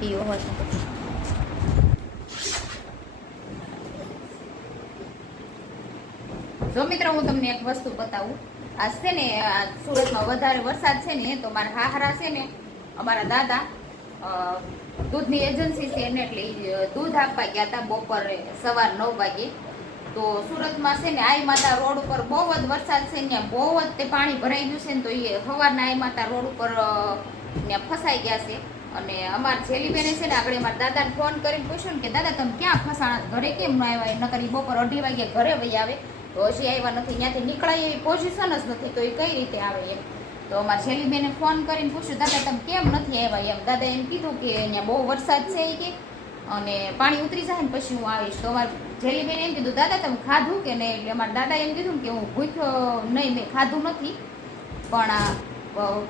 પીવો હોય જો મિત્રો હું તમને એક વસ્તુ બતાવું. આ છે ને સુરતમાં વધારે વરસાદ છે ને તો મારા હાહરા છે ને અમારા દાદા દૂધની એજન્સી છે ને એટલે દૂધ આપવા ગયા હતા બપોરે સવાર 9 વાગે. તો સુરતમાં છે ને આઈ માતા રોડ ઉપર બહુ જ વરસાદ છે ને બહુ જ તે પાણી ભરાઈ ગયું છે ને તો એ સવારના આઈ માતા રોડ ઉપર ત્યાં ફસાઈ ગયા છે. અને અમારા જેલીબેને છે ને આપણે અમારા દાદાને ફોન કરીને પૂછ્યું ને કે દાદા તમે ક્યાં ફસાણા, ઘરે કેમ ન આવ્યા? નકર બપોર 2:30 વાગે ઘરે વહી આવે તો હજી આવ્યા નથી, ત્યાંથી નીકળાય એવી પોઝિશન જ નથી તો એ કઈ રીતે આવે એમ. તો અમારા શૈલીબેને ફોન કરીને પૂછ્યું દાદા તમે કેમ નથી આવ્યા એમ. દાદા એમ કીધું કે અહીંયા બહુ વરસાદ છે એ કે અને પાણી ઉતરી જાય ને પછી હું આવીશ. તો અમારા શૈલીબેને એમ કીધું દાદા તમે ખાધું કે નહીં? એટલે અમારા દાદા એમ કીધું કે હું ભૂખ્યો નહીં, મેં ખાધું નથી પણ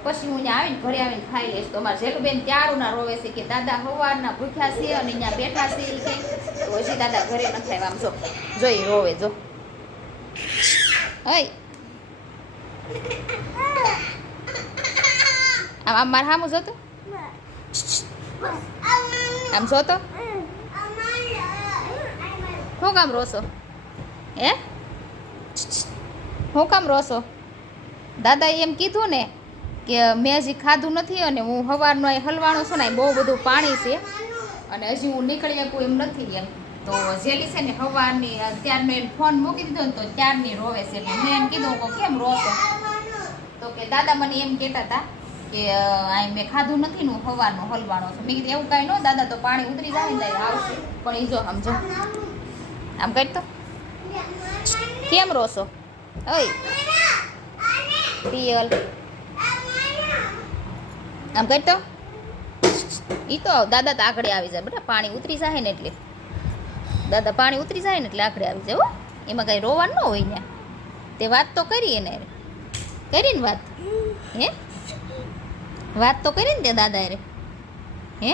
પછી હું અહીંયા આવીને ઘરે આવીને ખાઈ લઈશ. તો અમારા શૈલુબેન ત્યારના રોવે છે કે દાદા સવારના ભૂખ્યા છે અને અહીંયા બેઠા છે એ કે તો હજી દાદા ઘરે નથી આવ્યા. આમ જો જોઈ રોવે જો હઈ આમ મારા સામું જોતો આમ જોતો શું કામ રોશો હે? શું કામ રોશો? દાદાએ એમ કીધું ને કે મેં હજી ખાધું નથી અને હું સવારનો હલવાણું છું ને બહુ બધું પાણી છે અને હજી હું નીકળી શકું એમ નથી એમ. તો જેલી છે ને સવારની ત્યાર મેં ફોન મૂકી દીધો ને તો ત્યારની રોવે છે. એટલે મેં એમ કીધું કે કેમ રોશો? તો કે દાદા મને એમ કહેતા હતા કે આ મેં ખાધું નથી ને હું સવારનો હલવાણો છું. મેં કીધું એવું કાંઈ ન દાદા, તો પાણી ઉતરી જાય ને આવશે. પણ એ જો સમજો આમ કરતો કેમ રોશો? ઓય પિયલ આમ કરતો એ તો દાદા તો આખડે આવી જાય બેટા, પાણી ઉતરી જાય ને એટલે દાદા પાણી ઉતરી જાય ને એટલે આખડે આવી જાય. હો એમાં કાંઈ રોવાનું ન હોય ને. તે વાત તો કરી એને કરી ને વાત હે વાત તો કરી ને તે દાદા રે હે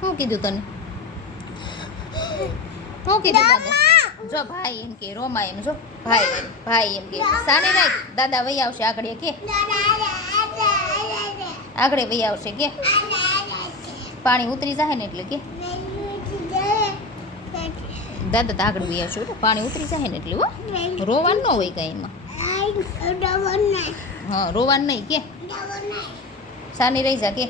શું કીધું તને? શું કીધું દાદા? જો ભાઈ એમ કે રોમા એમ જો ભાઈ એમ કે સાને રાખ દાદા વહી આવશે આગળ કે આગળ વહી આવશે કે પાણી ઉતરી જાય ને એટલે કે દાદા તો આગળ વહી આવશે પાણી ઉતરી જાય ને એટલે. હો રોવાનું ન હોય કઈ એમાં. હા રોવાનું નહીં કે સાની રહી જા કે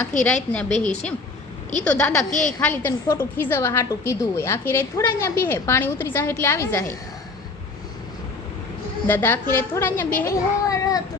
આખી રાત ને બેહીશ એમ. ઈ તો દાદા કે ખાલી તને ખોટું ખીજવા હાટું કીધું હોય. આખી રાત થોડા અહીંયા બેહે, પાણી ઉતરી જાય એટલે આવી જાય. દાદા આખી રાત થોડા અહીંયા બેહે.